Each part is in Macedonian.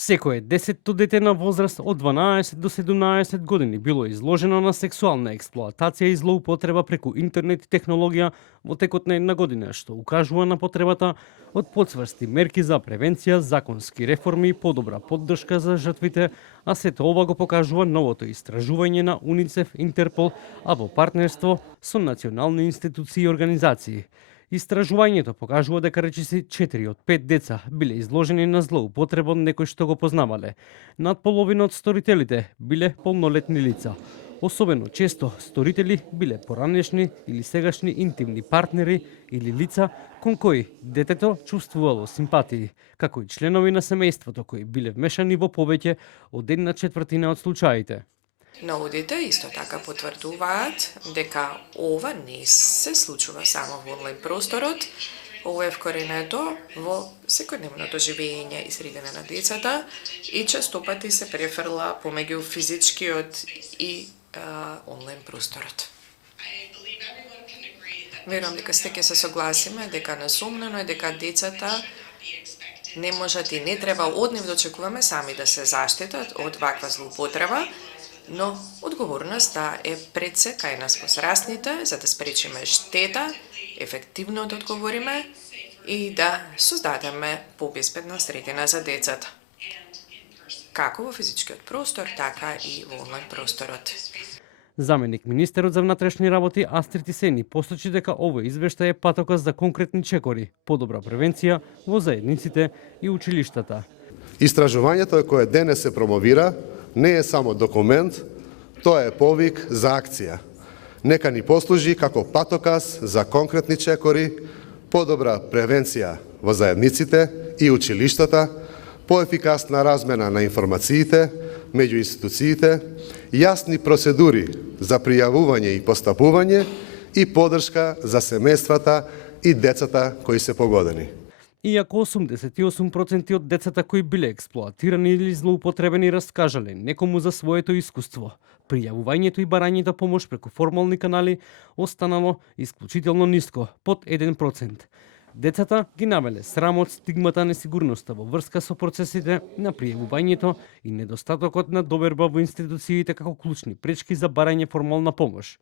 Секое 10-то дете на возраст од 12 до 17 години било изложено на сексуална експлоатација и злоупотреба преку интернет и технологија во текот на една година, што укажува на потребата од потврсти мерки за превенција, законски реформи и подобра поддршка за жртвите, а сето ова го покажува новото истражување на УНИЦЕФ, Интерпол, а во партнерство со национални институции и организации. Истражувањето покажува дека речиси 4 од 5 деца биле изложени на злоупотреба од некој што го познавале. Над половина од сторителите биле полнолетни лица. Особено често сторители биле поранешни или сегашни интимни партнери или лица кон кои детето чувствувало симпатии, како и членови на семејството кои биле вмешани во повеќе од 1/4 од случаите. Наудите исто така потврдуваат дека ова не се случува само во онлайн просторот, ова е вкоренето во секојдневното живење и средина на децата и често пати се префрла помеѓу физичкиот и онлайн просторот. Верувам дека сите ќе се согласиме дека несомнено е дека децата не можат и не треба од нив да очекуваме сами да се заштитат од ваква злоупотреба, но одговорноста е пред се кај нас возрастните за да спречиме штета, ефективно да одговориме и да создадеме побезбедна средина за децата. Како во физичкиот простор, така и во онлайн просторот. Заменик министерот за внатрешни работи Астрид Исени посочи дека овој извештај е патоказ за конкретни чекори, подобра превенција во заедниците и училиштата. Истражувањето кое денес се промовира не е само документ, тоа е повик за акција. Нека ни послужи како патоказ за конкретни чекори, подобра превенција во заедниците и училиштата, поефикасна размена на информациите меѓу институциите, јасни процедури за пријавување и постапување и поддршка за семејствата и децата кои се погодени. Иако 88% од децата кои биле експлоатирани или злоупотребени раскажале некому за своето искуство, пријавувањето и барањето помош преку формални канали останало исклучително ниско, под 1%. Децата ги навеле срамот, стигмата, несигурноста во врска со процесите на пријавувањето и недостатокот на доверба во институциите како клучни пречки за барање формална помош.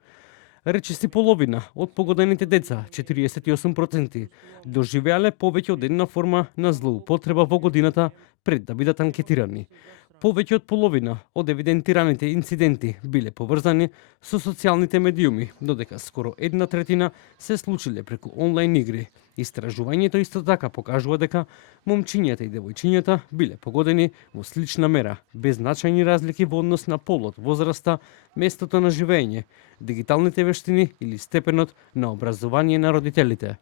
Речиси половина од погодените деца, 48%, доживеале повеќе од една форма на злоупотреба во годината пред да бидат анкетирани. Повеќе од половина од евидентираните инциденти биле поврзани со социјалните медиуми, додека скоро 1/3 се случиле преку онлайн игри. Истражувањето исто така покажува дека момчињата и девојчињата биле погодени во слична мера, без значајни разлики во однос на полот, возраста, местото на живење, дигиталните вештини или степенот на образование на родителите.